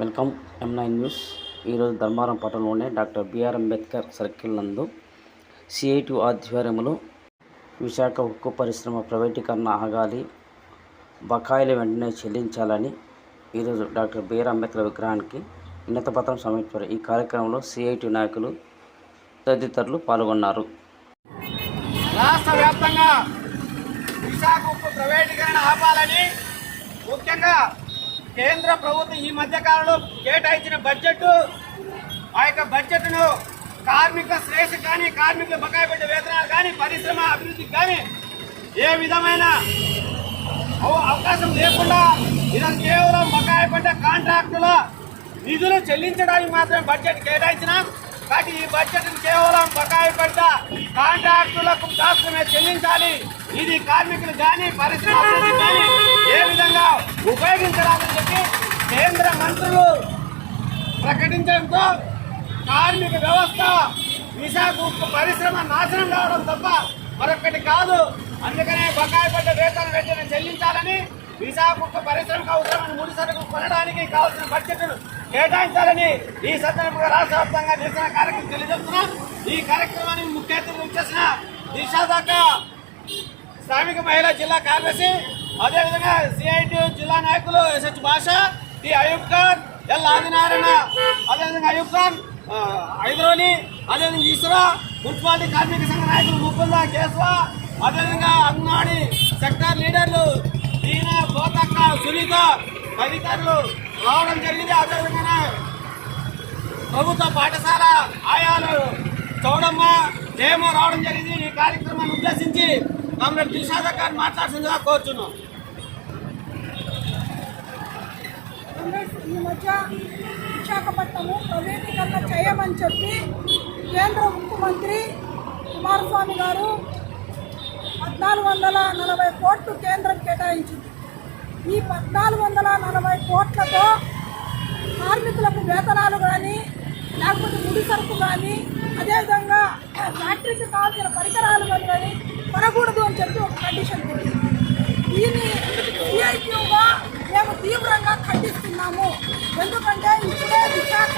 Welcome ఎం nine news. ఈరోజు ధర్మారం పట్టణంలోనే doctor BR Ambedkar circle నందు సిఐటి ఆధ్వర్యంలో విశాఖ ఉక్కు పరిశ్రమ ప్రైవేటీకరణ ఆగాలి బకాయిలు వెంటనే చెల్లించాలని ఈరోజు డాక్టర్ బిఆర్ అంబేద్కర్ విగ్రహానికి వినత పత్రం సమర్పించారు. ఈ కార్యక్రమంలో సిఐటి నాయకులు తదితరులు పాల్గొన్నారు. రాష్ట్ర వ్యాప్తంగా విశాఖ ఉక్కు ప్రైవేటీకరణ ఆపాలని ముఖ్యంగా కేంద్ర ప్రభుత్వం ఈ మధ్య కాలంలో కేటాయించిన బడ్జెట్ ఆ యొక్క బడ్జెట్ను కార్మిక శ్రేయస్సు కానీ కార్మికుల బకాయి పెట్టే వేతనాలు కానీ పరిశ్రమ అభివృద్ధికి కానీ ఏ విధమైన అవకాశం లేకుండా ఇది కేవలం బకాయి పడ్డ కాంట్రాక్టుల నిధులు చెల్లించడానికి మాత్రమే బడ్జెట్ కేటాయించిన. కాబట్టి ఈ బడ్జెట్ కేవలం బకాయి పడ్డ కాంట్రాక్టులకు మాత్రమే చెల్లించాలి. ఇది కార్మికులు కానీ పరిశ్రమ కానీ ఏ విధంగా ఉపయోగించరాదని చెప్పి కేంద్ర మంత్రులు ప్రకటించడంతో కార్మిక వ్యవస్థ విశాఖ పరిశ్రమ నాశనం కావడం తప్ప మరొకటి కాదు. అందుకనే బకాయి పడ్డ వేతన వెంటనే చెల్లించాలని విశాఖ పరిశ్రమకు అవసరమైన ముడి సరుకు కొనడానికి కావాల్సిన బడ్జెట్ను కేటాయించాలని ఈ సందర్భంగా రాష్ట్ర వ్యాప్తంగా నిరసన ఈ కార్యక్రమానికి ముఖ్య అతిథులు చేసిన శ్రామిక మహిళా జిల్లా కార్యదర్శి అదేవిధంగా సిఐటి జిల్లా నాయకులు SH Basha T Ayub Khan L Adinarayana అదేవిధంగా అయూబ్ ఖాన్ ఆ, అదేవిధంగా ఈశ్వర మున్సిపాలిటీ కార్మిక సంఘ నాయకులు ముకుంద కేశవ అదేవిధంగా అంగన్వాడీ సెక్టార్ లీడర్లు ఈయన కోతక్క సునీత తదితరులు రావడం జరిగింది. అదేవిధంగా ప్రభుత్వ పాఠశాల ఆయాలు చౌడమ్మ జయమో రావడం జరిగింది. ఈ కార్యక్రమాన్ని ఉద్దేశించి కామ్రేడ్ దిల్షాద గారు మాట్లాడుతుందిగా కోరుచున్నాం. ఈ మధ్య విశాఖపట్నము ప్రైవేటీకరణ చేయమని చెప్పి కేంద్ర ముఖ్యమంత్రి కుమారస్వామి గారు పద్నాలుగు వందల నలభై కోట్లు కేంద్రం కేటాయించింది. ఈ పద్నాలుగు వందల నలభై కోట్లతో కార్మికులకు వేతనాలు కానీ లేకపోతే ముడి సరుకు కానీ అదేవిధంగా ఫ్యాక్టరీకి కావాల్సిన పరికరాలు కానీ కొనకూడదు అని చెప్పి ఒక కండిషన్ పెట్టింది దీన్ని సిఐక్యూగా మేము తీవ్రంగా ఖండిస్తున్నాము. ఎందుకంటే ఇప్పుడే విశాఖ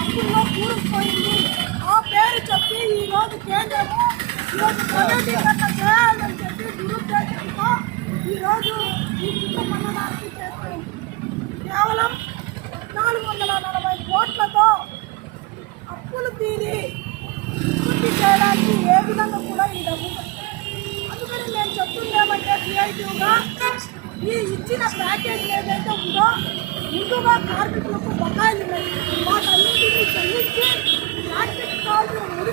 అప్పుల్లో కూరుకుపోయింది ఆ పేరు చెప్పి ఈరోజు కేంద్రము ఈరోజు ప్రైవేటీకరణ చేయాలని చెప్పి దురుద్దేశంతో ఈరోజు ఈ కుటుంబానికి చేస్తుంది కేవలం నాలుగు వందల నలభై కోట్లతో అప్పులు తీరి పూర్తి చేయడానికి ఏ విధంగా కూడా ఈ డబ్బు అందుకని నేను చెప్తుంది ఏమంటే క్రియేటివ్గా ఈ ఇచ్చిన ప్యాకేజ్ ఏదైతే ఉందో ముందుగా కార్మికులకు బకాయిలు ఉన్నాయి. వాటన్నింటినీ చెల్లించి ఫ్యాక్టరీకి కార్డు ముడి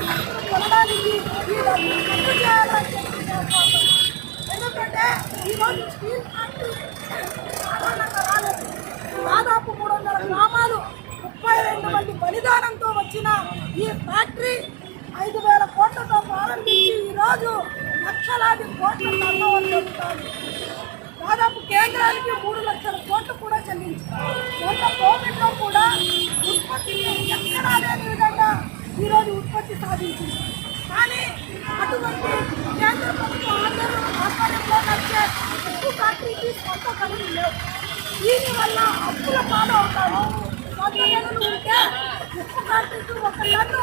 కొనడానికి ఈ డబ్బులు చేయాలని చెప్పి ఎందుకంటే ఈరోజు స్టీల్ ఫ్యాక్టరీ సాధారణంగా రాలేదు. దాదాపు మూడు వందల గ్రామాలు ముప్పై రెండు మంది బలిదానంతో వచ్చిన ఈ ఫ్యాక్టరీ ఐదు వేల కోట్లతో ప్రారంభించి ఈరోజు లక్షలాది కోట్ల టర్నోవర్ జరుగుతుంది దాదాపు కేంద్రానికి మూడు లక్షల కోట్లు కూడా చెల్లించారు. మొన్న కోవిడ్లో కూడా ఉత్పత్తిని ఎక్కడా లేని విధంగా ఈరోజు ఉత్పత్తి సాధించింది. కానీ అటువంటి కేంద్ర ప్రభుత్వ ఆందోళన ఆధ్వర్యంలో నడిచే ఉప్పు ఫ్యాక్టరీకి సొంత కలిగి లేవు. దీనివల్ల అప్పుల పాలు అవుతారు వంద నెలలు ఉంటే ఎస్ఎస్ఆర్టీసీ ఒక టన్ను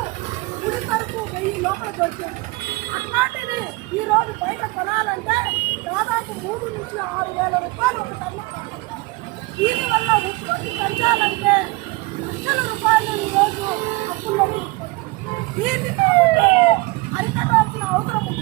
గుడి సరుకు వెయ్యి లోపలికి వచ్చింది అట్లాంటిది ఈరోజు బయట కొనాలంటే దాదాపు మూడు నుంచి ఆరు వేల రూపాయలు ఒక టన్ను దీనివల్ల ఉత్పత్తి పెంచాలంటే లక్షల రూపాయలు ఈరోజు అప్పుల్లో దీన్ని అరికట్టాల్సిన అవసరం ఉంది